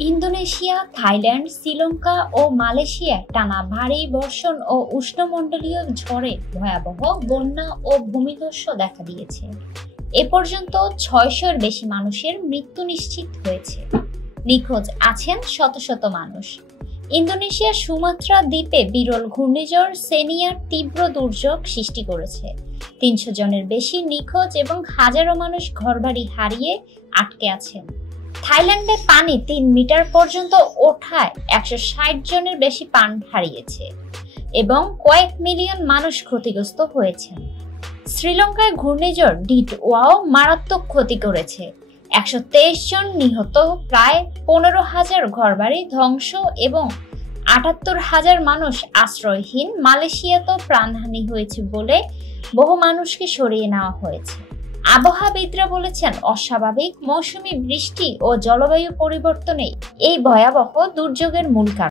Indonesia, Thailand, Sri Lanka ও মালয়েশিয়ায় টানা ভারী বর্ষণ ও উষ্ণমণ্ডলীয় ঝড়ে ভয়াবহ বন্যা ও ভূমিধস দেখা দিয়েছে। এ পর্যন্ত ৬০০-এর বেশি মানুষের মৃত্যু নিশ্চিত হয়েছে। নিখোঁজ আছেন শত শত মানুষ। ইন্দোনেশিয়ার সুমাত্রা দ্বীপে বিরল ঘূর্ণিঝড় সেনিয়ার তীব্র দুর্যোগ সৃষ্টি করেছে। ৩০০ জনের বেশি নিখোঁজ এবং হাজারো মানুষ ঘরবাড়ি হারিয়ে আটকে আছেন। থাইল্যান্ডে পানি ৩ মিটার পর্যন্ত ওঠায় ১৬০ জনের বেশি প্রাণ হারিয়েছে এবং কয়েক মিলিয়ন মানুষ ক্ষতিগ্রস্ত হয়েছেন। শ্রীলঙ্কায় ঘূর্ণিঝড় ডিটওয়াও মারাত্মক ক্ষতি করেছে। ১২৩ জন নিহত, প্রায় ১৫,০০০ ঘরবাড়ি ধ্বংস এবং ৭৮,০০০ মানুষ আশ্রয়হীন। মালয়েশিয়াতেও প্রাণহানি হয়েছে বলে বহু মানুষকে সরিয়ে নেওয়া হয়েছে। আবহাওয়াবিদরা বলেছেন, অস্বাভাবিক মৌসুমি বৃষ্টি ও জলবায়ু পরিবর্তনই এই ভয়াবহ দুর্যোগের মূল কারণ।